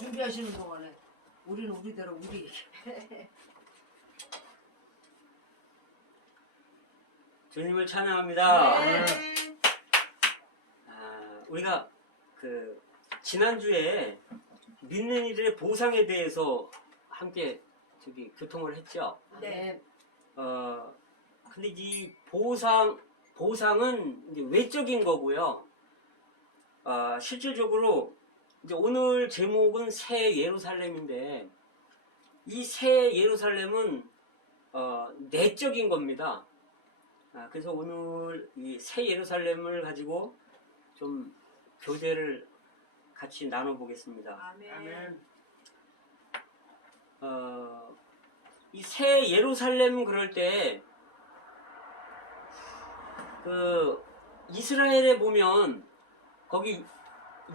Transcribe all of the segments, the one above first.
준비하시는 동안에 우리는 우리대로 우리. 주님을 찬양합니다. 네. 우리가 그 지난주에 믿는 이들의 보상에 대해서 함께 교통을 했죠. 네. 근데 이 보상은 이제 외적인 거고요. 실질적으로 이제 오늘 제목은 새 예루살렘인데 이 새 예루살렘은 내적인 겁니다. 그래서 오늘 이 새 예루살렘을 가지고 좀 교제를 같이 나눠보겠습니다. 아멘. 이 새 예루살렘 그럴 때 그 이스라엘에 보면 거기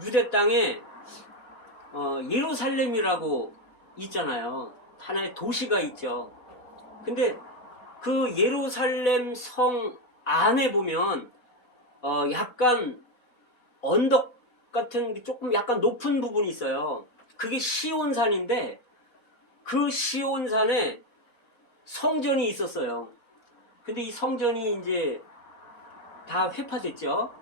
유대 땅에 예루살렘이라고 있잖아요. 하나의 도시가 있죠. 근데 그 예루살렘 성 안에 보면 약간 언덕 같은 조금 약간 높은 부분이 있어요. 그게 시온산인데 그 시온산에 성전이 있었어요. 근데 이 성전이 이제 다 회파됐죠.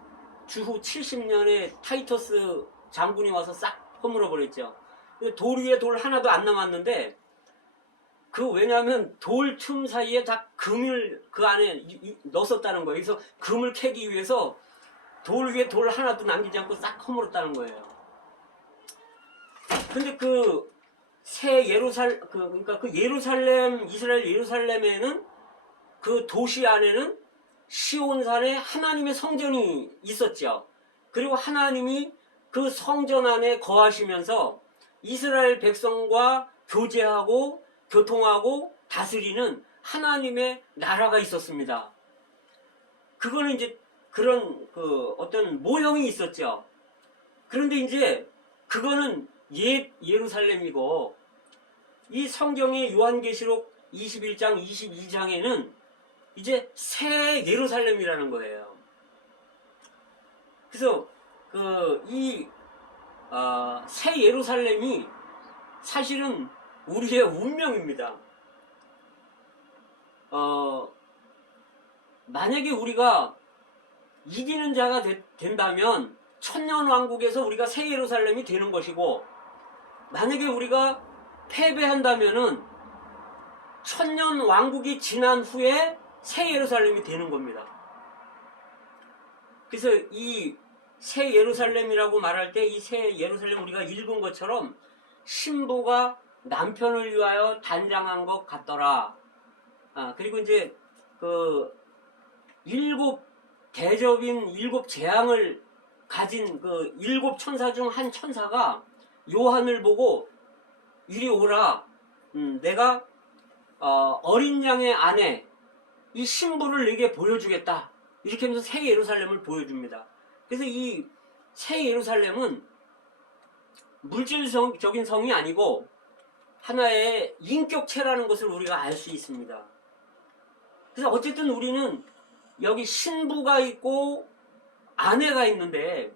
주후 70년에 타이터스 장군이 와서 싹 허물어 버렸죠. 돌 위에 돌 하나도 안 남았는데 왜냐하면 돌 틈 사이에 다 금을 그 안에 넣었었다는 거예요. 그래서 금을 캐기 위해서 돌 위에 돌 하나도 남기지 않고 싹 허물었다는 거예요. 근데 그러니까 그 예루살렘, 이스라엘 예루살렘에는 그 도시 안에는 시온산에 하나님의 성전이 있었죠. 그리고 하나님이 그 성전 안에 거하시면서 이스라엘 백성과 교제하고 교통하고 다스리는 하나님의 나라가 있었습니다. 그거는 이제 그런 어떤 모형이 있었죠. 그런데 이제 그거는 옛 예루살렘이고 이 성경의 요한계시록 21장 22장에는 이제 새 예루살렘이라는 거예요. 그래서 새 예루살렘이 사실은 우리의 운명입니다. 만약에 우리가 이기는 자가 된다면 천년왕국에서 우리가 새 예루살렘이 되는 것이고, 만약에 우리가 패배한다면은 천년왕국이 지난 후에 새 예루살렘이 되는 겁니다. 그래서 이 새 예루살렘이라고 말할 때 이 새 예루살렘 우리가 읽은 것처럼 신부가 남편을 위하여 단장한 것 같더라. 그리고 이제 일곱 대접인 일곱 재앙을 가진 일곱 천사 중 한 천사가 요한을 보고 이리 오라. 내가 어린 양의 아내 이 신부를 내게 보여주겠다. 이렇게 하면서 새 예루살렘을 보여줍니다. 그래서 이 새 예루살렘은 물질적인 성이 아니고 하나의 인격체라는 것을 우리가 알 수 있습니다. 그래서 어쨌든 우리는 여기 신부가 있고 아내가 있는데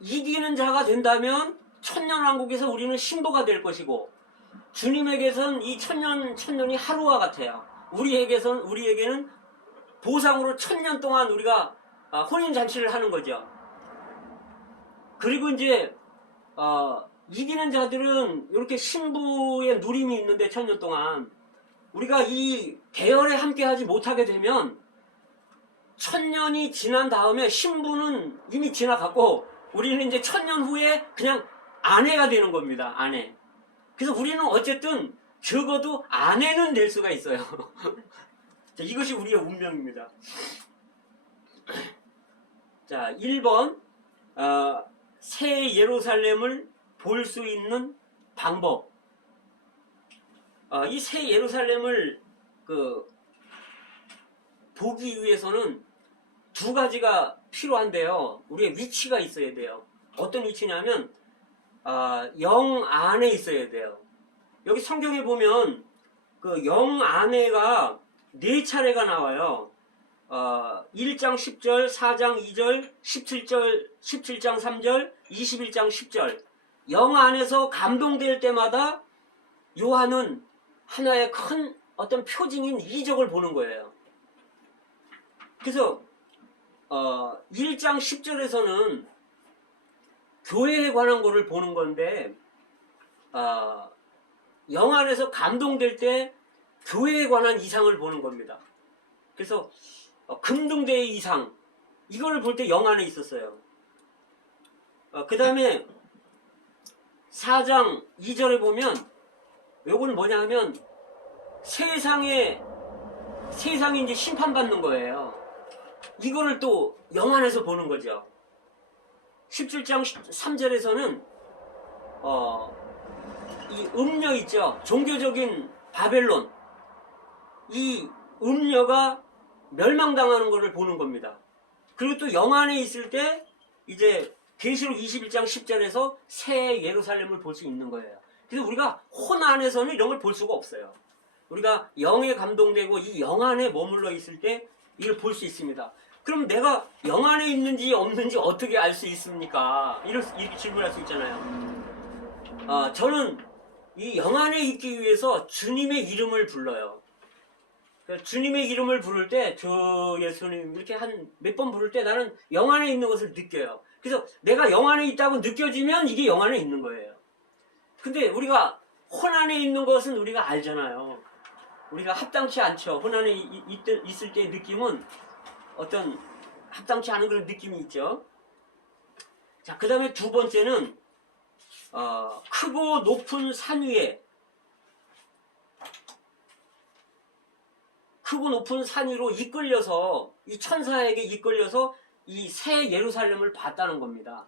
이기는 자가 된다면 천년왕국에서 우리는 신부가 될 것이고, 주님에게선 이 천년이 하루와 같아요. 우리에게는 보상으로 1000년 동안 우리가 혼인잔치를 하는 거죠. 그리고 이제 이기는 자들은 이렇게 신부의 누림이 있는데 1000년 동안 우리가 이 대열에 함께하지 못하게 되면 1000년이 지난 다음에 신부는 이미 지나갔고 우리는 이제 1000년 후에 그냥 아내가 되는 겁니다. 아내. 그래서 우리는 어쨌든 적어도 아내는 될 수가 있어요. 자, 이것이 우리의 운명입니다. 자, 1번 새 예루살렘을 볼 수 있는 방법. 이 새 예루살렘을 보기 위해서는 두 가지가 필요한데요. 우리의 위치가 있어야 돼요. 어떤 위치냐면 영 안에 있어야 돼요. 여기 성경에 보면 영 안에가 4차례가 나와요. 1장 10절, 4장 2절, 17장 3절, 21장 10절. 영 안에서 감동될 때마다 요한은 하나의 큰 어떤 표징인 이적을 보는 거예요. 그래서 1장 10절에서는 교회에 관한 거를 보는 건데 영 안에서 감동될 때 교회에 관한 이상을 보는 겁니다. 그래서 금등대의 이상 이거를 볼 때 영 안에 있었어요. 그 다음에 4장 2절에 보면 요건 뭐냐 하면 세상이 이제 심판받는 거예요. 이거를 또 영 안에서 보는 거죠. 17장 3절에서는 이 음녀 있죠. 종교적인 바벨론. 이 음녀가 멸망당하는 것을 보는 겁니다. 그리고 또 영 안에 있을 때 이제 계시록 21장 10절에서 새 예루살렘을 볼 수 있는 거예요. 그래서 우리가 혼 안에서는 이런 걸 볼 수가 없어요. 우리가 영에 감동되고 이 영 안에 머물러 있을 때 이걸 볼 수 있습니다. 그럼 내가 영 안에 있는지 없는지 어떻게 알 수 있습니까? 이렇게 질문할 수 있잖아요. 저는 이 영 안에 있기 위해서 주님의 이름을 불러요. 주님의 이름을 부를 때 주 예수님 이렇게 한 몇 번 부를 때 나는 영 안에 있는 것을 느껴요. 그래서 내가 영 안에 있다고 느껴지면 이게 영 안에 있는 거예요. 근데 우리가 혼 안에 있는 것은 우리가 알잖아요. 우리가 합당치 않죠. 혼 안에 있을 때의 느낌은 어떤 합당치 않은 그런 느낌이 있죠. 자, 그 다음에 두 번째는 크고 높은 산 위에 크고 높은 산 위로 이끌려서 이 천사에게 이끌려서 이 새 예루살렘을 봤다는 겁니다.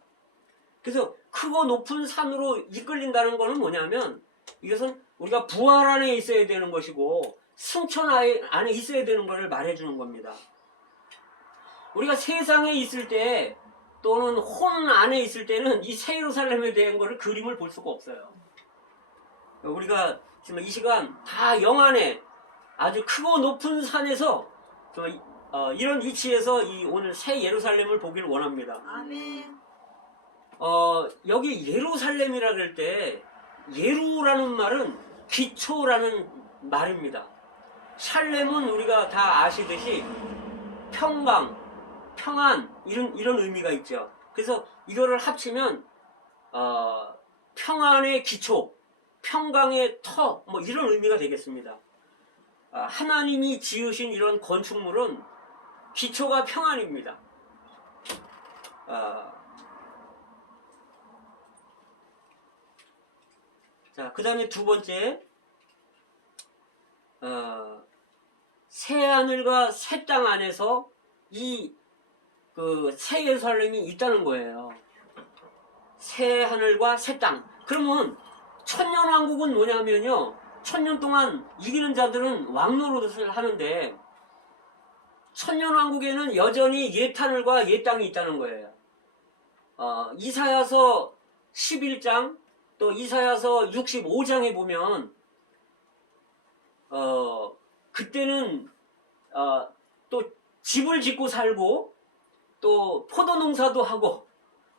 그래서 크고 높은 산으로 이끌린다는 것은 뭐냐면 이것은 우리가 부활 안에 있어야 되는 것이고 승천 안에 있어야 되는 것을 말해주는 겁니다. 우리가 세상에 있을 때 또는 혼 안에 있을 때는 이 새 예루살렘에 대한 것을 그림을 볼 수가 없어요. 우리가 지금 이 시간 다 영 안에 아주 크고 높은 산에서 이런 위치에서 이 오늘 새 예루살렘을 보기를 원합니다. 아멘. 여기 예루살렘이라 그럴 때 예루라는 말은 기초라는 말입니다. 샬렘은 우리가 다 아시듯이 평강, 평안 이런 의미가 있죠. 그래서 이거를 합치면 평안의 기초, 평강의 터 뭐 이런 의미가 되겠습니다. 하나님이 지으신 이런 건축물은 기초가 평안입니다. 자, 그 다음에 두 번째, 새 하늘과 새 땅 안에서 새 예루살렘이 있다는 거예요. 새 하늘과 새 땅. 그러면 천년왕국은 뭐냐면요. 천년 동안 이기는 자들은 왕노릇을 하는데 천년왕국에는 여전히 옛 하늘과 옛 땅이 있다는 거예요. 이사야서 11장 또 이사야서 65장에 보면 그때는 또 집을 짓고 살고 또 포도농사도 하고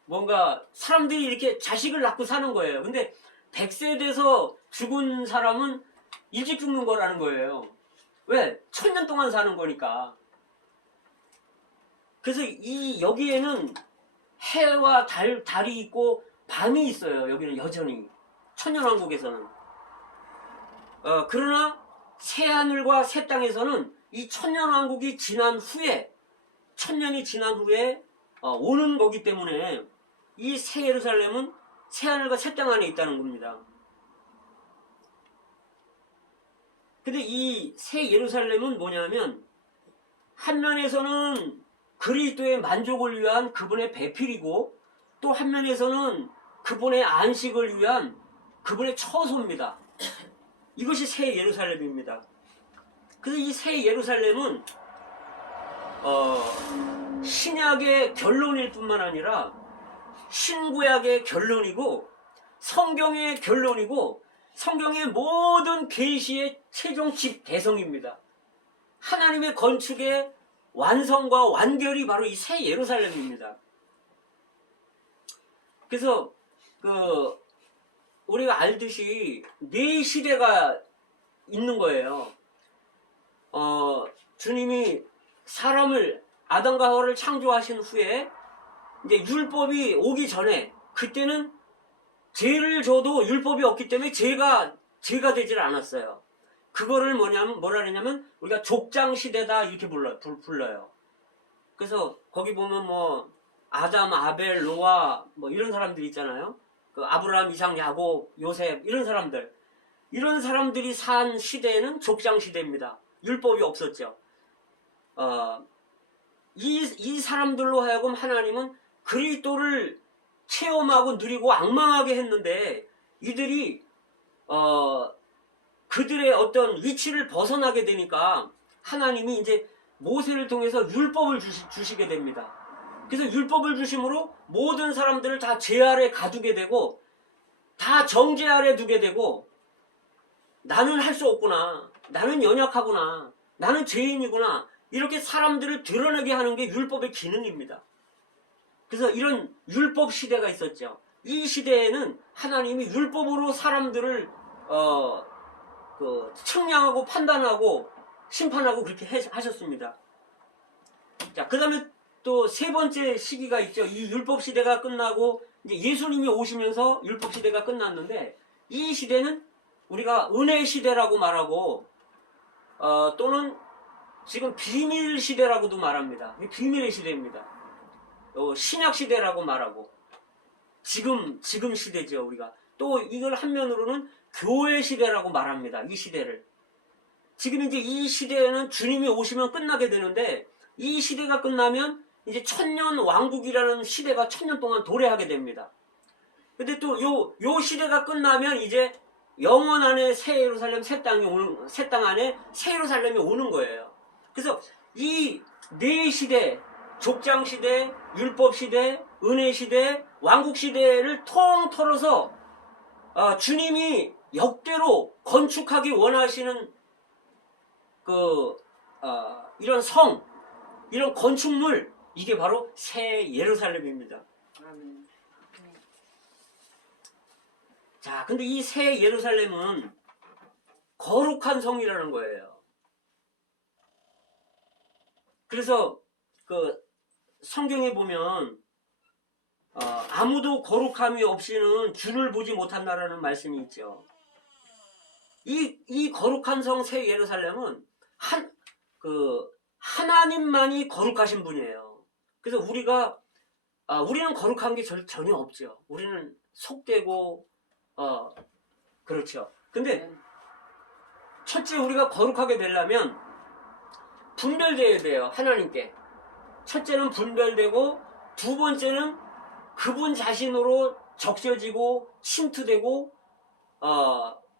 뭔가 사람들이 이렇게 자식을 낳고 사는 거예요. 근데 100세 돼서 죽은 사람은 일찍 죽는 거라는 거예요. 왜? 1000년 동안 사는 거니까. 그래서 여기에는 해와 달이 있고 밤이 있어요. 여기는 여전히 천년왕국에서는. 그러나 새하늘과 새 땅에서는 이 천년왕국이 지난 후에 천년이 지난 후에 오는 거기 때문에 이 새 예루살렘은 새하늘과 새 땅 안에 있다는 겁니다. 근데 이 새 예루살렘은 뭐냐면 한 면에서는 그리스도의 만족을 위한 그분의 배필이고 또 한 면에서는 그분의 안식을 위한 그분의 처소입니다. 이것이 새 예루살렘입니다. 그래서 이 새 예루살렘은 신약의 결론일 뿐만 아니라 신구약의 결론이고 성경의 결론이고 성경의 모든 계시의 최종 집대성입니다. 하나님의 건축의 완성과 완결이 바로 이 새 예루살렘입니다. 그래서 우리가 알듯이 네 시대가 있는 거예요. 주님이 사람을 아담과 하와를 창조하신 후에 이제 율법이 오기 전에 그때는 죄를 져도 율법이 없기 때문에 죄가 되질 않았어요. 그거를 뭐라 그러냐면 우리가 족장 시대다 이렇게 불러요. 그래서 거기 보면 뭐 아담, 아벨, 노아 뭐 이런 사람들 있잖아요. 그 아브라함, 이삭, 야곱, 요셉 이런 사람들이 산 시대에는 족장 시대입니다. 율법이 없었죠. 이 사람들로 하여금 하나님은 그리스도를 체험하고 누리고 앙망하게 했는데 이들이 그들의 어떤 위치를 벗어나게 되니까 하나님이 이제 모세를 통해서 율법을 주시게 됩니다. 그래서 율법을 주심으로 모든 사람들을 다 죄 아래 가두게 되고 다 정죄 아래 두게 되고 나는 할 수 없구나. 나는 연약하구나. 나는 죄인이구나. 이렇게 사람들을 드러내게 하는 게 율법의 기능입니다. 그래서 이런 율법 시대가 있었죠. 이 시대에는 하나님이 율법으로 사람들을 측량하고 판단하고 심판하고 그렇게 하셨습니다. 자, 그 다음에 또 세 번째 시기가 있죠. 이 율법 시대가 끝나고 이제 예수님이 오시면서 율법 시대가 끝났는데 이 시대는 우리가 은혜 시대라고 말하고 또는 지금 비밀 시대라고도 말합니다. 비밀의 시대입니다. 신약 시대라고 말하고 지금 시대죠. 우리가 또 이걸 한면으로는 교회 시대라고 말합니다. 이 시대를 지금 이제 이 시대에는 주님이 오시면 끝나게 되는데 이 시대가 끝나면 이제 천년 왕국이라는 시대가 천년 동안 도래하게 됩니다. 근데 또 요 시대가 끝나면 이제 영원 안에 새 예루살렘 새 땅 안에 새 예루살렘이 오는 거예요. 그래서 이 네 시대, 족장 시대, 율법 시대, 은혜 시대, 왕국 시대를 통 털어서 주님이 역대로 건축하기 원하시는 이런 성, 이런 건축물, 이게 바로 새 예루살렘입니다. 아멘. 자, 근데 이 새 예루살렘은 거룩한 성이라는 거예요. 그래서 성경에 보면 아무도 거룩함이 없이는 주를 보지 못한다라는 말씀이 있죠. 이 거룩한 성 새 예루살렘은 하나님만이 거룩하신 분이에요. 그래서 우리는 거룩한 게 전혀 없죠. 우리는 속되고 그렇죠. 근데 첫째 우리가 거룩하게 되려면 분별되어야 돼요. 하나님께. 첫째는 분별되고 두 번째는 그분 자신으로 적셔지고 침투되고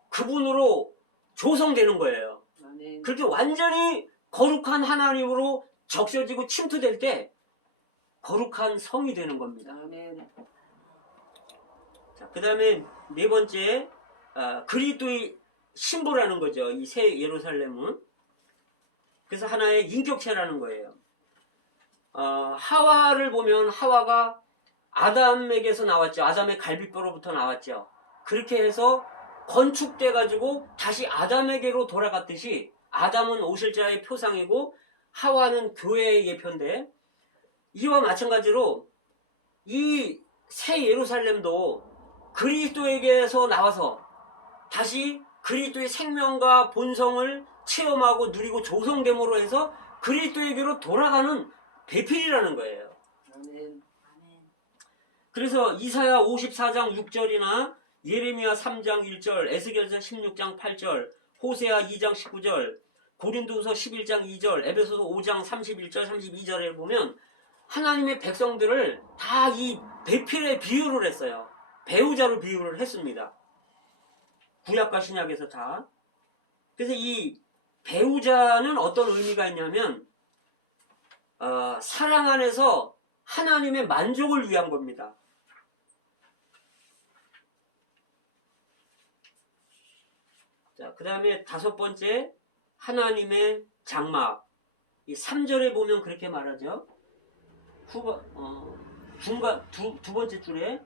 그분으로 조성되는 거예요. 아멘. 그렇게 완전히 거룩한 하나님으로 적셔지고 침투될 때 거룩한 성이 되는 겁니다. 아멘. 자, 그 다음에 네 번째 그리스도의 신부라는 거죠. 이 새 예루살렘은. 그래서 하나의 인격체라는 거예요. 하와를 보면 하와가 아담에게서 나왔죠. 아담의 갈비뼈로부터 나왔죠. 그렇게 해서 건축돼 가지고 다시 아담에게로 돌아갔듯이 아담은 오실자의 표상이고 하와는 교회의 예표인데 이와 마찬가지로 이 새 예루살렘도 그리스도에게서 나와서 다시 그리스도의 생명과 본성을 체험하고 누리고 조성됨으로 해서 그리스도에게로 돌아가는 배필이라는 거예요. 아멘. 그래서 이사야 54장 6절이나 예레미야 3장 1절, 에스겔서 16장 8절, 호세아 2장 19절, 고린도후서 11장 2절, 에베소서 5장 31절, 32절에 보면 하나님의 백성들을 다 이 배필에 비유를 했어요. 배우자로 비유를 했습니다. 구약과 신약에서 다. 그래서 이 배우자는 어떤 의미가 있냐면 사랑 안에서 하나님의 만족을 위한 겁니다. 자, 그 다음에 다섯 번째 하나님의 장막. 이 3절에 보면 그렇게 말하죠. 두 번째 줄에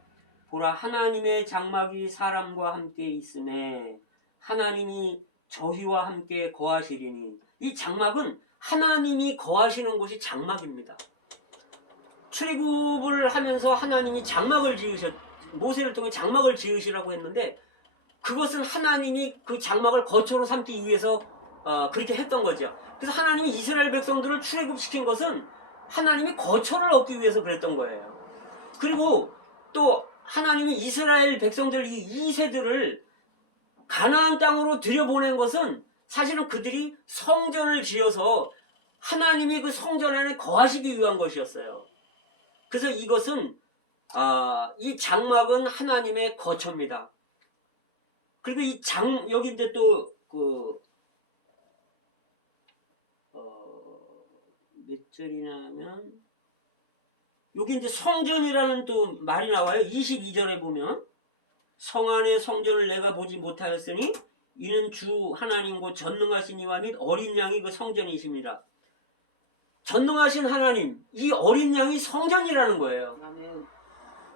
보라 하나님의 장막이 사람과 함께 있음에 하나님이 저희와 함께 거하시리니. 이 장막은 하나님이 거하시는 곳이 장막입니다. 출애굽을 하면서 하나님이 장막을 모세를 통해 장막을 지으시라고 했는데 그것은 하나님이 그 장막을 거처로 삼기 위해서 그렇게 했던 거죠. 그래서 하나님이 이스라엘 백성들을 출애굽시킨 것은 하나님이 거처를 얻기 위해서 그랬던 거예요. 그리고 또 하나님이 이스라엘 백성들 이 2세들을 가나안 땅으로 들여보낸 것은 사실은 그들이 성전을 지어서 하나님이 그 성전 안에 거하시기 위한 것이었어요. 그래서 이것은 이 장막은 하나님의 거처입니다. 그리고 여기 이제 또 몇 절이냐면 여기 이제 성전이라는 또 말이 나와요. 22절에 보면 성 안의 성전을 내가 보지 못하였으니 이는 주 하나님 곧 전능하신 이와 및 어린 양이 그 성전이십니다. 전능하신 하나님, 이 어린 양이 성전이라는 거예요. 아멘.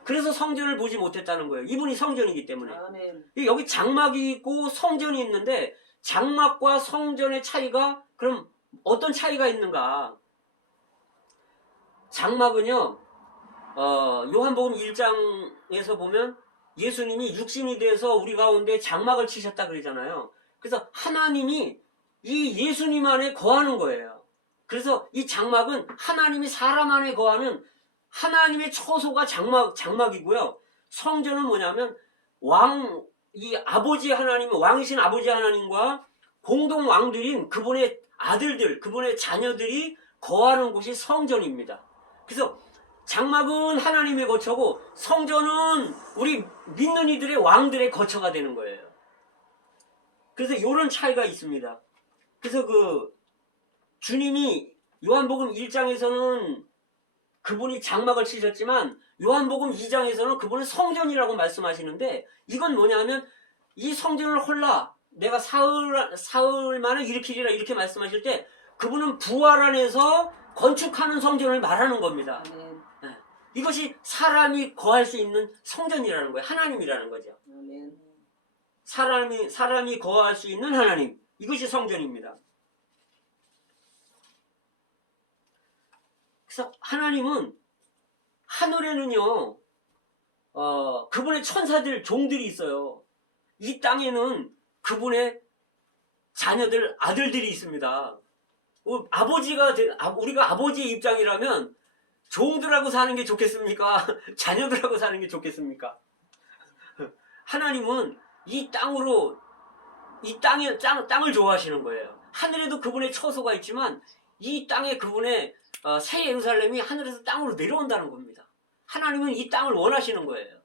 그래서 성전을 보지 못했다는 거예요. 이분이 성전이기 때문에. 아멘. 여기 장막이 있고 성전이 있는데 장막과 성전의 차이가 그럼 어떤 차이가 있는가? 장막은요, 요한복음 1장에서 보면 예수님이 육신이 돼서 우리 가운데 장막을 치셨다 그러잖아요. 그래서 하나님이 이 예수님 안에 거하는 거예요. 그래서 이 장막은 하나님이 사람 안에 거하는 하나님의 처소가 장막이고요. 성전은 뭐냐면 이 아버지 하나님, 왕이신 아버지 하나님과 공동 왕들인 그분의 아들들, 그분의 자녀들이 거하는 곳이 성전입니다. 그래서 장막은 하나님의 거처고 성전은 우리 믿는 이들의 왕들의 거처가 되는 거예요. 그래서 이런 차이가 있습니다. 그래서 주님이 요한복음 1장에서는 그분이 장막을 치셨지만 요한복음 2장에서는 그분은 성전이라고 말씀하시는데 이건 뭐냐면 이 성전을 홀라 내가 사흘 만에 일으키리라 이렇게 말씀하실 때 그분은 부활 안에서 건축하는 성전을 말하는 겁니다. 아멘. 이것이 사람이 거할 수 있는 성전이라는 거예요. 하나님이라는 거죠. 아멘. 사람이 거할 수 있는 하나님. 이것이 성전입니다. 그래서 하나님은 하늘에는요, 그분의 천사들, 종들이 있어요. 이 땅에는 그분의 자녀들, 아들들이 있습니다. 우리가 아버지의 입장이라면 종들하고 사는 게 좋겠습니까? 자녀들하고 사는 게 좋겠습니까? 하나님은 이 땅을 좋아하시는 거예요. 하늘에도 그분의 처소가 있지만 이 땅에 그분의 새 예루살렘이 하늘에서 땅으로 내려온다는 겁니다. 하나님은 이 땅을 원하시는 거예요.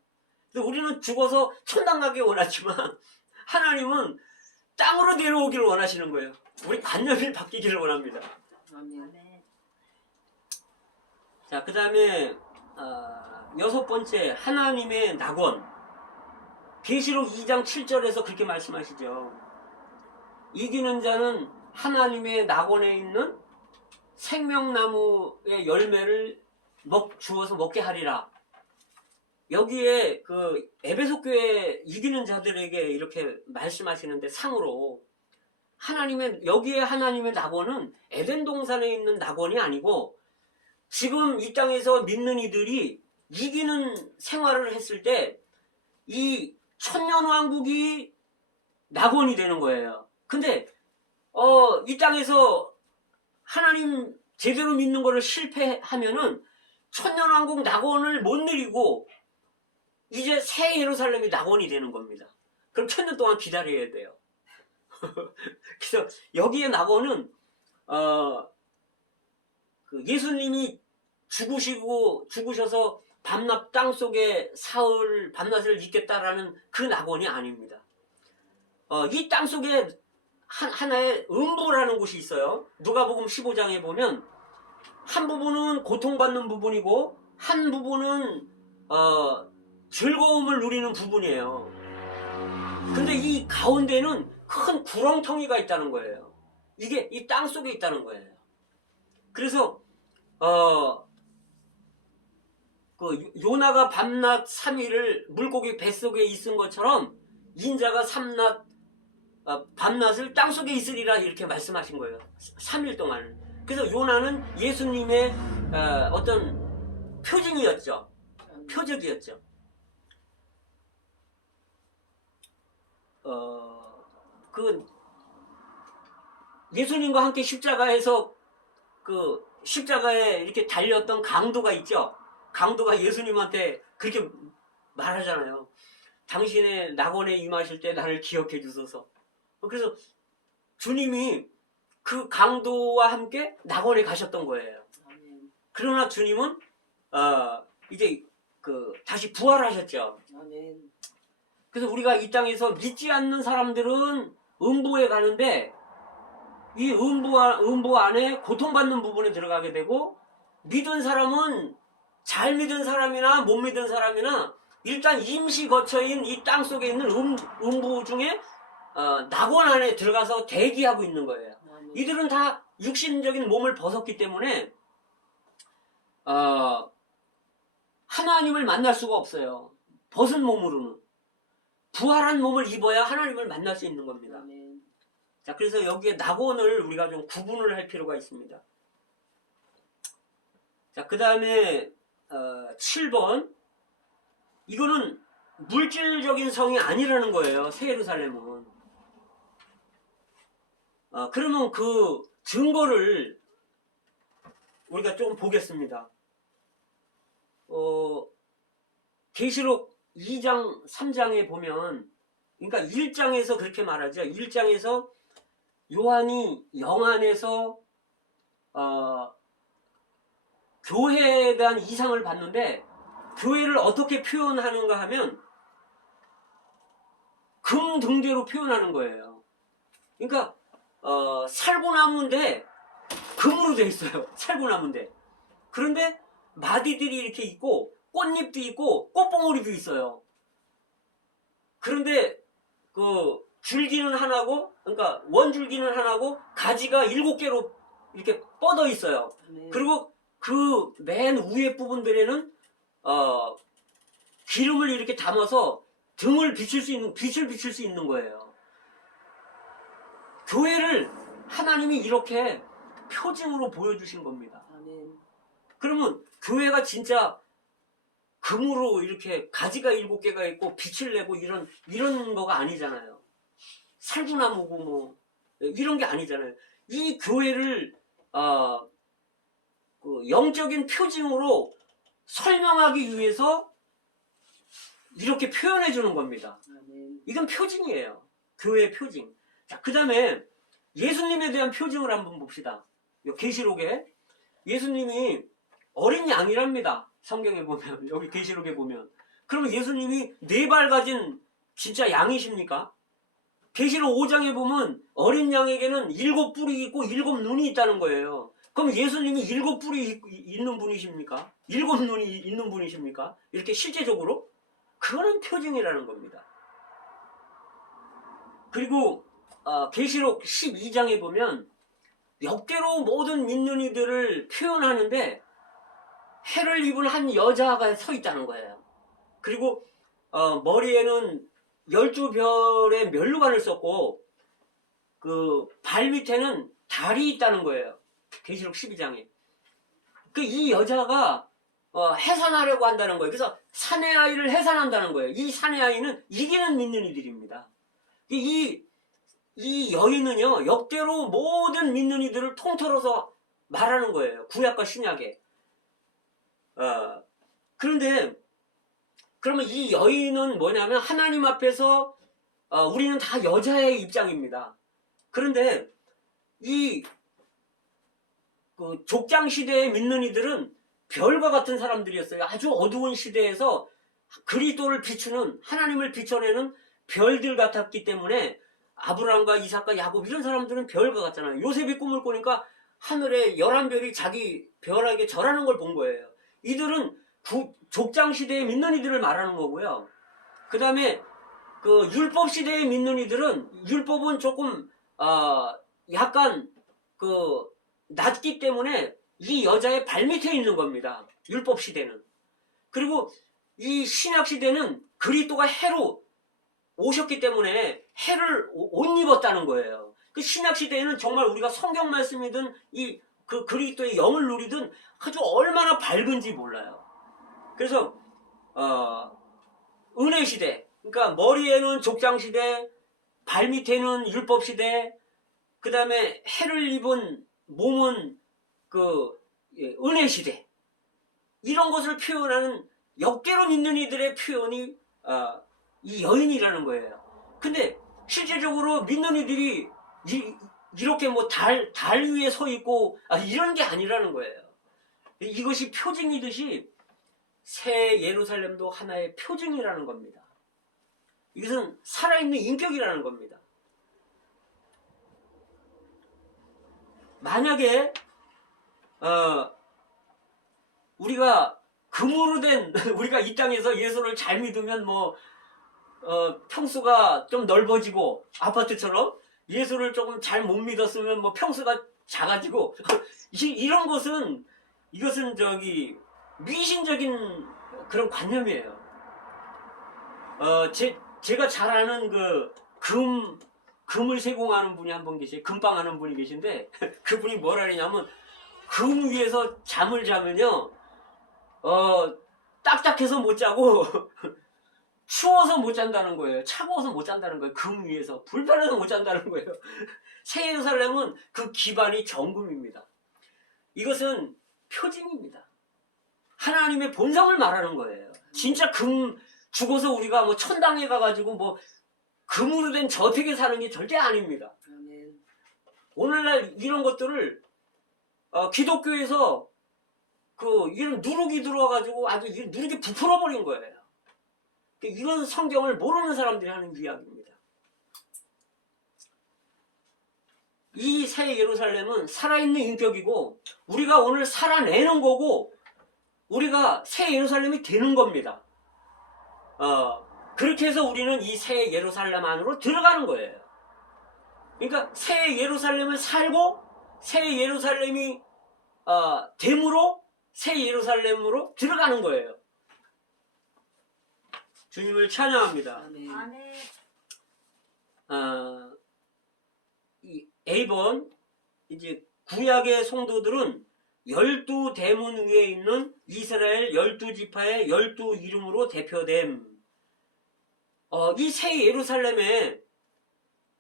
우리는 죽어서 천당 가기 원하지만 하나님은 땅으로 내려오기를 원하시는 거예요. 우리 관념이 바뀌기를 원합니다. 아멘. 자, 그 다음에 6번째 하나님의 낙원. 계시록 2장 7절에서 그렇게 말씀하시죠. 이기는 자는 하나님의 낙원에 있는 생명나무의 열매를 주어서 먹게 하리라. 여기에 에베소 교회 이기는 자들에게 이렇게 말씀하시는데 상으로 여기에 하나님의 낙원은 에덴 동산에 있는 낙원이 아니고 지금 이 땅에서 믿는 이들이 이기는 생활을 했을 때 이 천년왕국이 낙원이 되는 거예요. 근데 이 땅에서 하나님 제대로 믿는 거를 실패하면은 천년왕국 낙원을 못 누리고 이제 새 예루살렘이 낙원이 되는 겁니다. 그럼 천년 동안 기다려야 돼요. 그래서 여기에 낙원은 예수님이 죽으셔서 밤낮 땅속에 사흘 밤낮을 있겠다라는 그 낙원이 아닙니다. 이 땅속에 하나의 음부라는 곳이 있어요. 누가복음 15장에 보면 한 부분은 고통받는 부분이고 한 부분은 즐거움을 누리는 부분이에요. 근데 이 가운데는 큰 구렁텅이가 있다는 거예요. 이게 이 땅 속에 있다는 거예요. 그래서 그 요나가 밤낮 3일을 물고기 뱃속에 있은 것처럼 인자가 밤낮을 땅속에 있으리라 이렇게 말씀하신 거예요. 3일 동안. 그래서 요나는 예수님의 어떤 표징이었죠. 표적이었죠. 그 예수님과 함께 십자가에서 그 십자가에 이렇게 달렸던 강도가 있죠. 강도가 예수님한테 그렇게 말하잖아요. 당신의 낙원에 임하실 때 나를 기억해 주소서. 그래서 주님이 그 강도와 함께 낙원에 가셨던 거예요. 그러나 주님은 이제 다시 부활하셨죠. 그래서 우리가 이 땅에서 믿지 않는 사람들은 음부에 가는데 이 음부 안에 고통받는 부분에 들어가게 되고, 믿은 사람은 잘 믿은 사람이나 못 믿은 사람이나 일단 임시 거처인 이 땅 속에 있는 음부 중에 낙원 안에 들어가서 대기하고 있는 거예요. 이들은 다 육신적인 몸을 벗었기 때문에 하나님을 만날 수가 없어요. 벗은 몸으로는. 부활한 몸을 입어야 하나님을 만날 수 있는 겁니다. 자, 그래서 여기에 낙원을 우리가 좀 구분을 할 필요가 있습니다. 자, 그 다음에 7번. 이거는 물질적인 성이 아니라는 거예요. 새 예루살렘은. 그러면 그 증거를 우리가 조금 보겠습니다. 계시록 2장, 3장에 보면, 그러니까 1장에서 그렇게 말하죠. 1장에서 요한이 영안에서 교회에 대한 이상을 봤는데, 교회를 어떻게 표현하는가 하면 금 등대로 표현하는 거예요. 그러니까 살구나무인데 금으로 돼 있어요. 살구나무인데. 그런데 마디들이 이렇게 있고 꽃잎도 있고 꽃봉오리도 있어요. 그런데 그 줄기는 하나고, 그러니까 원줄기는 하나고 가지가 7개로 이렇게 뻗어 있어요. 그리고 그 맨 위에 부분들에는 기름을 이렇게 담아서 등을 비출 수 있는, 빛을 비출 수 있는 거예요. 교회를 하나님이 이렇게 표징으로 보여주신 겁니다. 그러면 교회가 진짜 금으로 이렇게 가지가 7개가 있고 빛을 내고 이런 거가 아니잖아요. 살구나무고 뭐 이런 게 아니잖아요. 이 교회를 그 영적인 표징으로 설명하기 위해서 이렇게 표현해 주는 겁니다. 이건 표징이에요. 교회의 표징. 자, 그 다음에 예수님에 대한 표징을 한번 봅시다. 계시록에 예수님이 어린 양이랍니다. 성경에 보면, 여기 계시록에 보면. 그러면 예수님이 4발 가진 진짜 양이십니까? 계시록 5장에 보면 어린 양에게는 7뿔이 있고 7눈이 있다는 거예요. 그럼 예수님이 7뿔이 있는 분이십니까? 7눈이 있는 분이십니까? 이렇게 실제적으로? 그거는 표징이라는 겁니다. 그리고 계시록 12장에 보면 역대로 모든 믿는 이들을 표현하는데 해를 입은 한 여자가 서 있다는 거예요. 그리고 머리에는 12별의 멸루관을 썼고 그 발 밑에는 달이 있다는 거예요. 계시록 12장에. 이 여자가 해산하려고 한다는 거예요. 그래서 사내 아이를 해산한다는 거예요. 이 사내 아이는 이기는 믿는 이들입니다. 이 여인은요, 역대로 모든 믿는 이들을 통틀어서 말하는 거예요. 구약과 신약에. 그런데 그러면 이 여인은 뭐냐면 하나님 앞에서 우리는 다 여자의 입장입니다. 그런데 그 족장 시대에 믿는 이들은 별과 같은 사람들이었어요. 아주 어두운 시대에서 그리스도를 비추는, 하나님을 비춰내는 별들 같았기 때문에 아브라함과 이삭과 야곱 이런 사람들은 별과 같잖아요. 요셉이 꿈을 꾸니까 하늘에 11별이 자기 별에게 절하는 걸 본 거예요. 이들은 족장 시대에 믿는 이들을 말하는 거고요. 그 다음에 그 율법 시대에 믿는 이들은, 율법은 조금 약간 낮기 때문에 이 여자의 발 밑에 있는 겁니다. 율법 시대는. 그리고 이 신약 시대는 그리스도가 해로 오셨기 때문에 해를 옷 입었다는 거예요. 그 신약 시대에는 정말 우리가 성경 말씀이든 이 그 그리스도의 영을 누리든 아주 얼마나 밝은지 몰라요. 그래서 은혜 시대, 그러니까 머리에는 족장 시대, 발 밑에는 율법 시대, 그 다음에 해를 입은 몸은 은혜 시대, 이런 것을 표현하는 역대로 믿는 이들의 표현이 이 여인이라는 거예요. 근데 실제적으로 믿는 이들이 이렇게 뭐 달 위에 서 있고 이런 게 아니라는 거예요. 이것이 표징이듯이 새 예루살렘도 하나의 표징이라는 겁니다. 이것은 살아있는 인격이라는 겁니다. 만약에 우리가 금으로 된 우리가 이 땅에서 예수를 잘 믿으면 평수가 좀 넓어지고 아파트처럼 예수를 조금 잘 못 믿었으면 평수가 작아지고 이런 것은 이것은 미신적인 그런 관념이에요. 제가 잘 아는 금을 세공하는 분이 한 분 계세요. 금방 하는 분이 계신데 그분이 뭐라 그러냐면 금 위에서 잠을 자면요 딱딱해서 못 자고 추워서 못 잔다는 거예요. 차가워서 못 잔다는 거예요. 금 위에서 불편해서 못 잔다는 거예요. 새 예루살렘은 그 기반이 정금입니다. 이것은 표징입니다. 하나님의 본성을 말하는 거예요. 진짜 죽어서 우리가 천당에 가가지고 금으로 된 저택에 사는 게 절대 아닙니다. 오늘날 이런 것들을 기독교에서 이런 누룩이 들어와가지고 아주 누룩이 부풀어버린 거예요. 이건 성경을 모르는 사람들이 하는 이야기입니다. 이 새 예루살렘은 살아있는 인격이고 우리가 오늘 살아내는 거고 우리가 새 예루살렘이 되는 겁니다. 그렇게 해서 우리는 이 새 예루살렘 안으로 들어가는 거예요. 그러니까 새 예루살렘을 살고 새 예루살렘이 됨으로 새 예루살렘으로 들어가는 거예요. 주님을 찬양합니다. 아멘. A번 이제 구약의 성도들은 12대문 위에 있는 이스라엘 12지파의 12이름으로 대표됨. 이 새 예루살렘에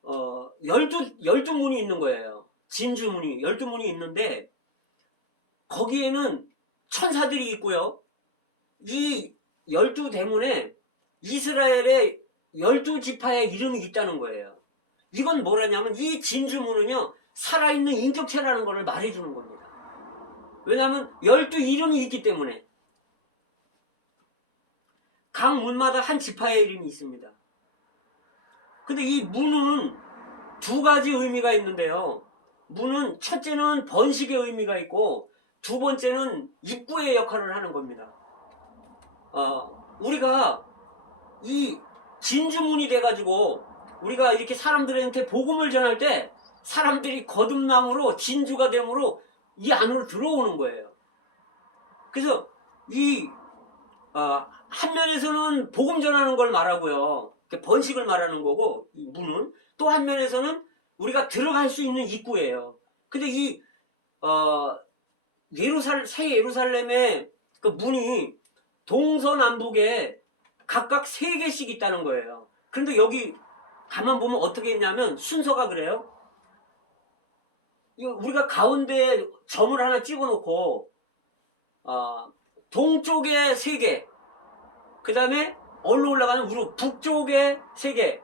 12문이 있는 거예요. 진주문이 12문이 있는데 거기에는 천사들이 있고요. 이 12대문에 이스라엘의 12지파의 이름이 있다는 거예요. 이건 뭐라냐면 이 진주문은요 살아있는 인격체라는 것을 말해주는 겁니다. 왜냐하면 12이름이 있기 때문에 각 문마다 한 지파의 이름이 있습니다. 근데 이 문은 두 가지 의미가 있는데요. 문은 첫째는 번식의 의미가 있고 두 번째는 입구의 역할을 하는 겁니다. 우리가 이 진주문이 돼가지고 우리가 이렇게 사람들한테 복음을 전할 때 사람들이 거듭남으로 진주가 되므로 이 안으로 들어오는 거예요. 그래서 한 면에서는 복음 전하는 걸 말하고요. 번식을 말하는 거고 이 문은 또 한 면에서는 우리가 들어갈 수 있는 입구예요. 근데 새 예루살렘의 그 문이 동서남북에 각각 3개씩 있다는 거예요. 그런데 여기 가만 보면 어떻게 있냐면 순서가 그래요. 우리가 가운데 점을 하나 찍어 놓고 동쪽에 3개, 그 다음에 얼로 올라가는 북쪽에 3개,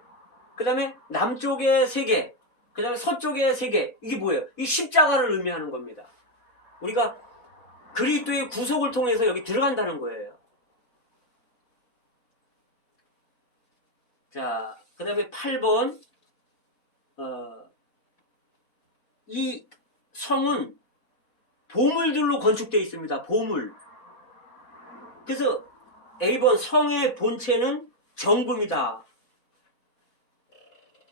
그 다음에 남쪽에 3개, 그 다음에 서쪽에 3개. 이게 뭐예요? 이 십자가를 의미하는 겁니다. 우리가 그리스도의 구속을 통해서 여기 들어간다는 거예요. 자, 그 다음에 8번 이 성은 보물들로 건축되어 있습니다. 보물. 그래서 A번 성의 본체는 정금이다.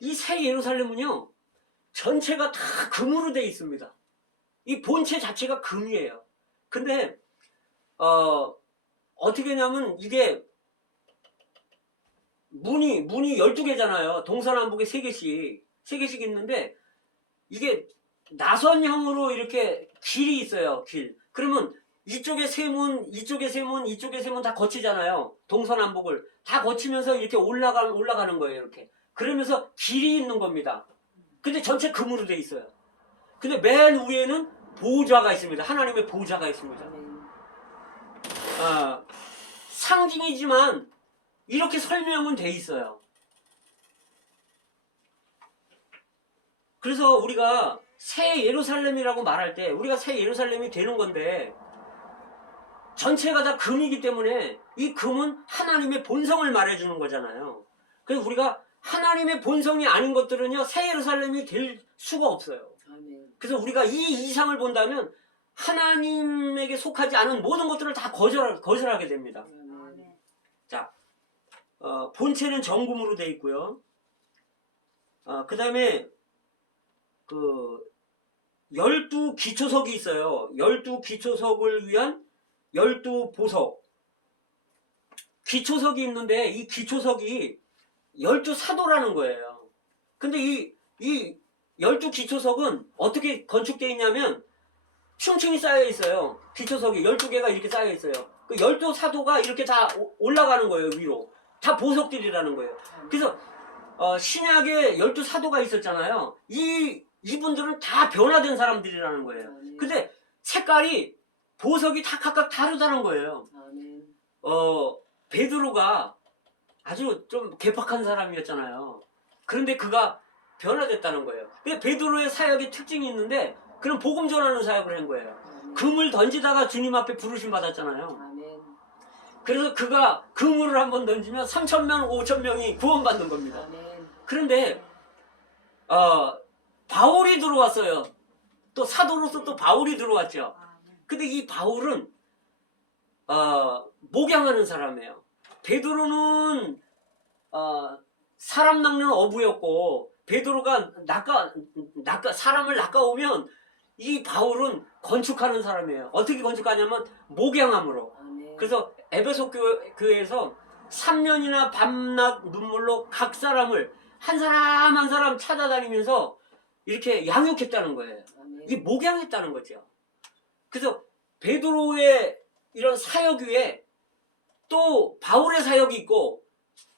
이 새 예루살렘은요 전체가 다 금으로 되어 있습니다. 이 본체 자체가 금이에요. 근데 어떻게 하냐면 이게 문이 12개잖아요. 동서남북에 3개씩. 3개씩 있는데 이게 나선형으로 이렇게 길이 있어요. 길. 그러면 이쪽에 3문, 이쪽에 3문, 이쪽에 3문 다 거치잖아요. 동서남북을 다 거치면서 이렇게 올라가는 거예요. 이렇게. 그러면서 길이 있는 겁니다. 근데 전체 금으로 돼 있어요. 근데 맨 위에는 보좌가 있습니다. 하나님의 보좌가 있습니다. 상징이지만 이렇게 설명은 돼 있어요. 그래서 우리가 새 예루살렘이라고 말할 때 우리가 새 예루살렘이 되는 건데 전체가 다 금이기 때문에 이 금은 하나님의 본성을 말해주는 거잖아요. 그래서 우리가 하나님의 본성이 아닌 것들은요 새 예루살렘이 될 수가 없어요. 그래서 우리가 이 이상을 본다면 하나님에게 속하지 않은 모든 것들을 다 거절하게 됩니다. 자, 본체는 정금으로 되어 있고요. 그 다음에 12기초석이 있어요. 12기초석을 위한 12보석. 기초석이 있는데 이 기초석이 12사도라는 거예요. 근데 이 12기초석은 어떻게 건축되어 있냐면 층층이 쌓여 있어요. 기초석이 12개가 이렇게 쌓여 있어요. 그 12사도가 이렇게 다 올라가는 거예요, 위로. 다 보석들이라는 거예요. 그래서 신약에 12사도가 있었잖아요. 이분들은 다 변화된 사람들이라는 거예요. 근데 색깔이 보석이 다 각각 다르다는 거예요. 베드로가 아주 좀 괴팍한 사람이었잖아요. 그런데 그가 변화됐다는 거예요. 근데 베드로의 사역의 특징이 있는데 그런 복음 전하는 사역을 한 거예요. 금을 던지다가 주님 앞에 부르심 받았잖아요. 그래서 그가 그물을 한번 던지면 3,000명, 5,000명이 구원받는 겁니다. 그런데 바울이 들어왔어요. 또 사도로서 또 바울이 들어왔죠. 근데 이 바울은 목양하는 사람이에요. 베드로는 사람 낚는 어부였고 베드로가 사람을 낚아오면 이 바울은 건축하는 사람이에요. 어떻게 건축하냐면 목양함으로. 그래서 에베소 교회에서 3년이나 밤낮 눈물로 각 사람을 한 사람 한 사람 찾아다니면서 이렇게 양육했다는 거예요. 이게 목양했다는 거죠. 그래서 베드로의 이런 사역 위에 또 바울의 사역이 있고,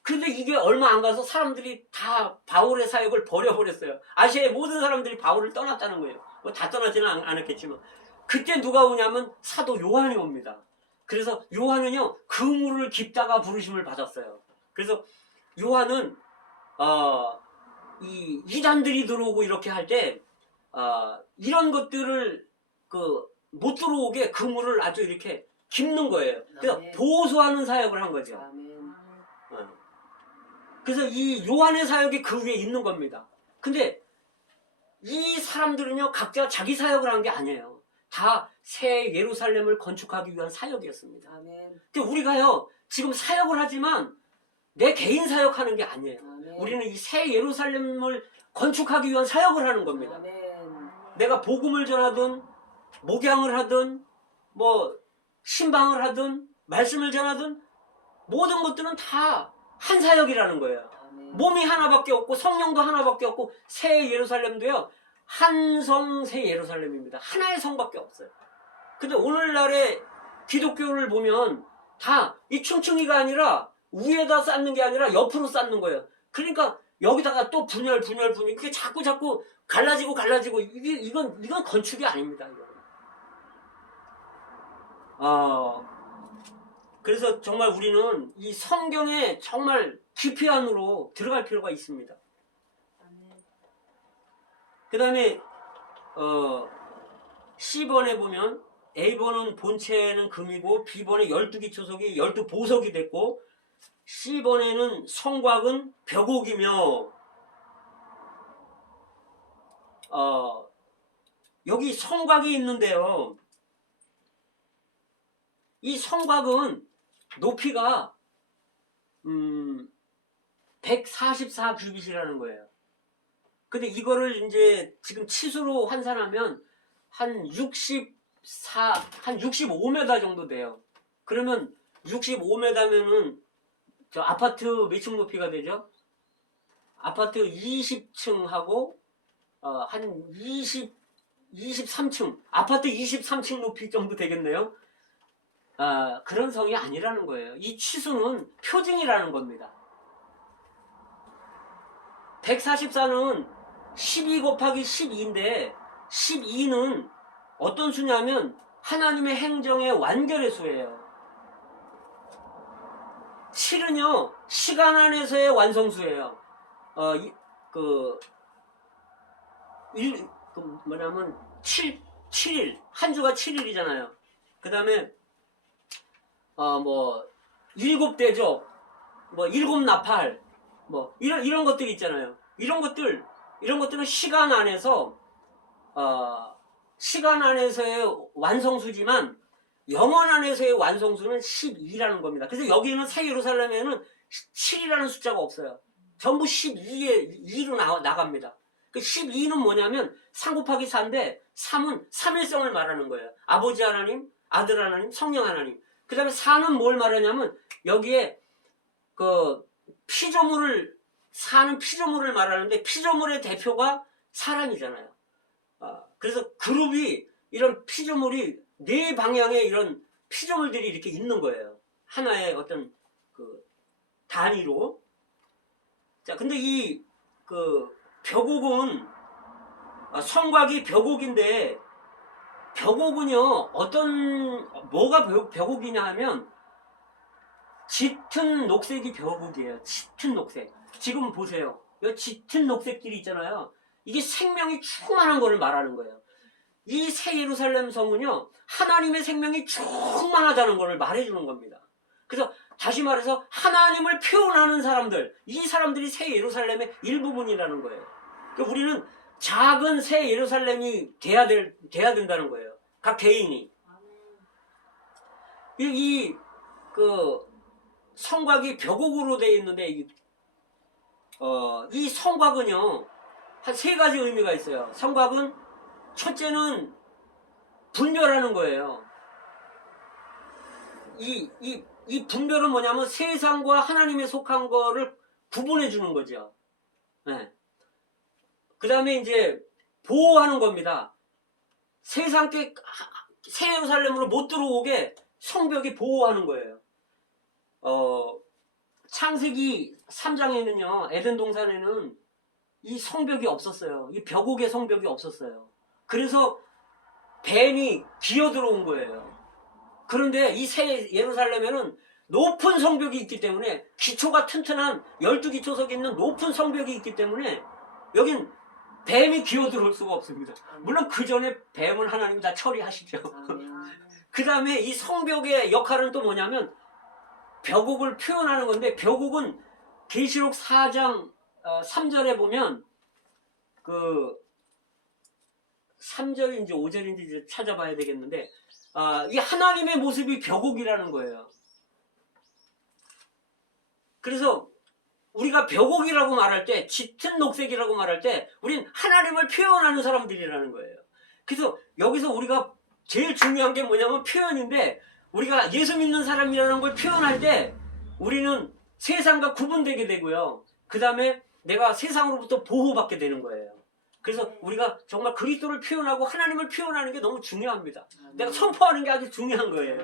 그런데 이게 얼마 안 가서 사람들이 다 바울의 사역을 버려버렸어요. 아시아의 모든 사람들이 바울을 떠났다는 거예요. 뭐 다 떠나지는 않았겠지만 그때 누가 오냐면 사도 요한이 옵니다. 그래서 요한은요 그물을 깊다가 부르심을 받았어요. 그래서 요한은 이 이단들이 들어오고 이렇게 할 때 이런 것들을 못 들어오게 그물을 아주 이렇게 깊는 거예요. 그래서 보호소하는 사역을 한 거죠. 그래서 이 요한의 사역이 그 위에 있는 겁니다. 근데 이 사람들은요 각자 자기 사역을 한 게 아니에요. 다 새 예루살렘을 건축하기 위한 사역이었습니다. 근데 우리가요 지금 사역을 하지만 내 개인 사역하는 게 아니에요. 우리는 이 새 예루살렘을 건축하기 위한 사역을 하는 겁니다. 내가 복음을 전하든 목양을 하든 뭐 신방을 하든 말씀을 전하든 모든 것들은 다 한 사역이라는 거예요. 몸이 하나밖에 없고 성령도 하나밖에 없고 새 예루살렘도요 한 성 새 예루살렘입니다. 하나의 성밖에 없어요. 근데 오늘날의 기독교를 보면 다 이 층층이가 아니라 위에다 쌓는 게 아니라 옆으로 쌓는 거예요. 그러니까 여기다가 또 분열 그게 자꾸 갈라지고 이건 건축이 아닙니다. 그래서 정말 우리는 이 성경에 정말 깊이 안으로 들어갈 필요가 있습니다. 그 다음에 C번에 보면 A번은 본체는 금이고 B번에 12기초석이 12보석이 됐고 C번에는 성곽은 벽옥이며 여기 성곽이 있는데요. 이 성곽은 높이가 144규빗이라는 거예요. 근데 이거를 이제 지금 치수로 환산하면 한 65m 정도 돼요. 그러면 65m면은 저 아파트 몇 층 높이가 되죠? 아파트 20층하고 한 23층 아파트 23층 높이 정도 되겠네요. 그런 성이 아니라는 거예요. 이 치수는 표징이라는 겁니다. 144는 12 곱하기 12인데 12는 어떤 수냐면 하나님의 행정의 완결의 수예요. 7은요 시간 안에서의 완성수예요. 뭐냐면 7일 한 주가 7일이잖아요. 그 다음에 일곱 대접, 일곱 나팔, 이런 것들이 있잖아요. 이런 것들은 시간 안에서의 완성수지만 영원 안에서의 완성수는 12라는 겁니다. 그래서 여기는 새 예루살렘에는 7이라는 숫자가 없어요. 전부 12에 2로 나갑니다. 그 12는 뭐냐면 3 곱하기 4인데 3은 삼일성을 말하는 거예요. 아버지 하나님, 아들 하나님, 성령 하나님. 그 다음에 4는 뭘 말하냐면 여기에 사는 피조물을 말하는데 피조물의 대표가 사람이잖아요. 그래서 그룹이 이런 피조물이 네 방향의 이런 피조물들이 이렇게 있는 거예요. 하나의 어떤 단위로. 자, 근데 이 벽옥은 성곽이 벽옥인데 벽옥은요 뭐가 벽옥이냐 하면 짙은 녹색이 벽옥이에요. 짙은 녹색. 지금 보세요. 이 짙은 녹색들이 있잖아요. 이게 생명이 충만한 것을 말하는 거예요. 이 새 예루살렘 성은요 하나님의 생명이 충만하다는 것을 말해주는 겁니다. 그래서 다시 말해서 하나님을 표현하는 사람들, 이 사람들이 새 예루살렘의 일부분이라는 거예요. 그러니까 우리는 작은 새 예루살렘이 돼야 된다는 거예요. 각 개인이. 성곽이 벽옥으로 되어 있는데 이 성곽은요 한 3가지 의미가 있어요. 성곽은 첫째는 분별하는 거예요. 이 분별은 뭐냐면 세상과 하나님에 속한 거를 구분해 주는 거죠. 네. 그 다음에 이제 보호하는 겁니다. 새 예루살렘으로 못 들어오게 성벽이 보호하는 거예요. 창세기 3장에는요 에덴 동산에는 이 성벽이 없었어요. 이 벽옥의 성벽이 없었어요. 그래서 뱀이 기어 들어온 거예요. 그런데 이 새 예루살렘에는 높은 성벽이 있기 때문에 기초가 튼튼한 12기초석이 있는 높은 성벽이 있기 때문에 여긴 뱀이 기어 들어올 수가 없습니다. 물론 그 전에 뱀은 하나님이 다 처리하시죠. 그 다음에 이 성벽의 역할은 또 뭐냐면 벽옥을 표현하는 건데 벽옥은 계시록 4장 3절에 보면 3절인지 5절인지 찾아봐야 되겠는데 이 하나님의 모습이 벽옥이라는 거예요. 그래서 우리가 벽옥이라고 말할 때 짙은 녹색이라고 말할 때 우린 하나님을 표현하는 사람들이라는 거예요. 그래서 여기서 우리가 제일 중요한 게 뭐냐면 표현인데 우리가 예수 믿는 사람이라는 걸 표현할 때 우리는 세상과 구분되게 되고요. 그 다음에 내가 세상으로부터 보호받게 되는 거예요. 그래서 우리가 정말 그리스도를 표현하고 하나님을 표현하는 게 너무 중요합니다. 내가 선포하는 게 아주 중요한 거예요.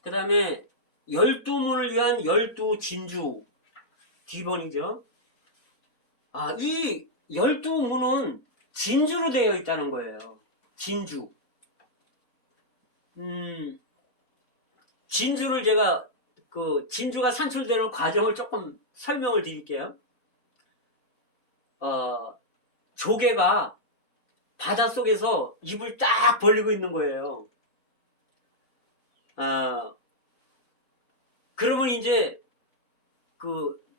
그 다음에 12문을 위한 12진주 뒤번이죠. 이 12문은 진주로 되어 있다는 거예요. 진주. 진주를 제가 진주가 산출되는 과정을 조금 설명을 드릴게요. 조개가 바닷속에서 입을 딱 벌리고 있는 거예요. 그러면 이제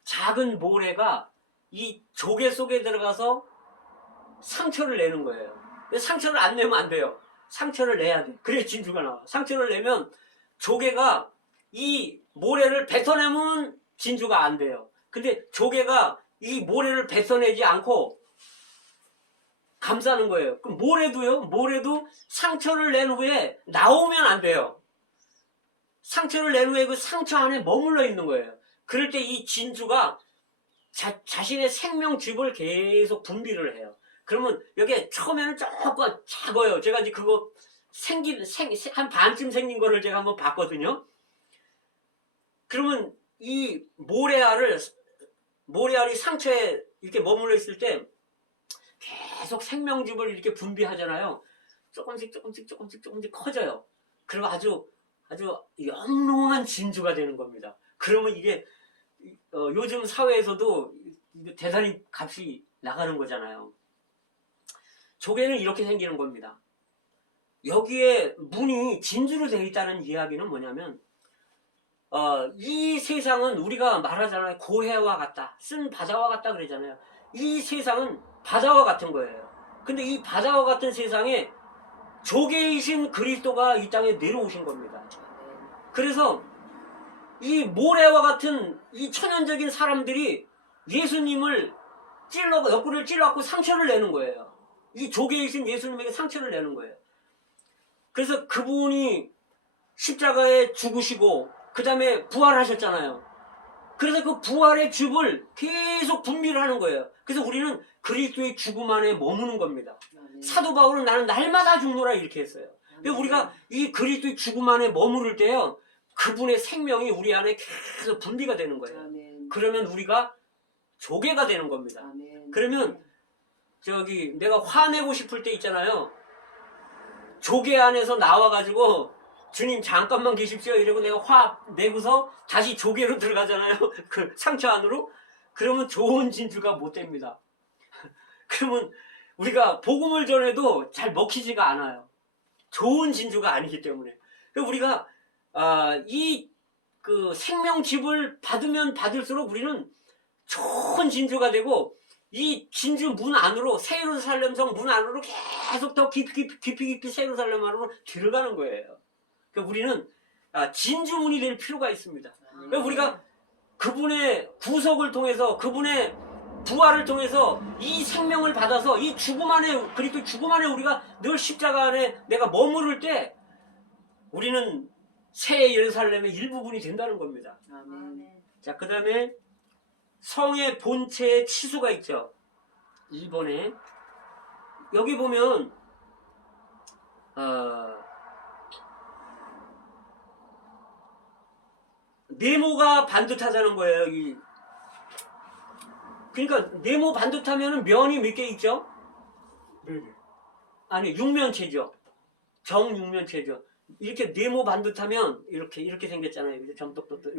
작은 모래가 이 조개 속에 들어가서 상처를 내는 거예요. 근데 상처를 안 내면 안 돼요. 상처를 내야 돼. 그래 진주가 나와. 상처를 내면 조개가 이 모래를 뱉어내면 진주가 안 돼요. 근데 조개가 이 모래를 뱉어내지 않고 감싸는 거예요. 그럼 모래도요. 모래도 상처를 낸 후에 나오면 안 돼요. 상처를 낸 후에 그 상처 안에 머물러 있는 거예요. 그럴 때 이 진주가 자신의 생명즙을 계속 분비를 해요. 그러면 여기에 처음에는 조금 작아요. 제가 이제 그거 한 반쯤 생긴 거를 제가 한번 봤거든요. 그러면 이 모래알이 상처에 이렇게 머물러 있을 때 계속 생명즙을 이렇게 분비하잖아요. 조금씩 커져요. 그리고 아주 영롱한 진주가 되는 겁니다. 그러면 이게 요즘 사회에서도 대단히 값이 나가는 거잖아요. 조개는 이렇게 생기는 겁니다. 여기에 문이 진주로 되어 있다는 이야기는 뭐냐면 이 세상은 우리가 말하잖아요. 고해와 같다. 쓴 바다와 같다 그러잖아요. 이 세상은 바다와 같은 거예요. 근데 이 바다와 같은 세상에 조개이신 그리스도가 이 땅에 내려오신 겁니다. 그래서 이 모래와 같은 이 천연적인 사람들이 예수님을 옆구리를 찔러갖고 상처를 내는 거예요. 이 조개이신 예수님에게 상처를 내는 거예요. 그래서 그분이 십자가에 죽으시고 그 다음에 부활하셨잖아요. 그래서 그 부활의 즙을 계속 분비를 하는 거예요. 그래서 우리는 그리스도의 죽음 안에 머무는 겁니다. 사도 바울은 나는 날마다 죽노라 이렇게 했어요. 그래서 우리가 이 그리스도의 죽음 안에 머무를 때요, 그분의 생명이 우리 안에 계속 분비가 되는 거예요. 그러면 우리가 조개가 되는 겁니다. 그러면 내가 화내고 싶을 때 있잖아요. 조개 안에서 나와가지고 주님 잠깐만 계십시오 이러고 내가 화 내고서 다시 조개로 들어가잖아요. 그 상처 안으로. 그러면 좋은 진주가 못 됩니다. 그러면 우리가 복음을 전해도 잘 먹히지가 않아요. 좋은 진주가 아니기 때문에. 우리가 이 생명즙을 받으면 받을수록 우리는 좋은 진주가 되고, 이 진주 문 안으로, 새 예루살렘 성 문 안으로 계속 더 깊이 새 예루살렘 안으로 들어가는 거예요. 그러니까 우리는 진주문이 될 필요가 있습니다. 그러니까 우리가 그분의 구속을 통해서, 그분의 부활을 통해서 이 생명을 받아서 이 죽음 안에, 그리스도 죽음 안에 우리가 늘 십자가 안에 내가 머무를 때 우리는 새 예루살렘의 일부분이 된다는 겁니다. 자, 그 다음에 성의 본체의 치수가 있죠. 2번에 여기 보면 네모가 반듯하다는 거예요. 그러니까 네모 반듯하면 면이 몇 개 있죠? 아니, 육면체죠. 정육면체죠. 이렇게 네모 반듯하면 이렇게 생겼잖아요. 점똑똑똑.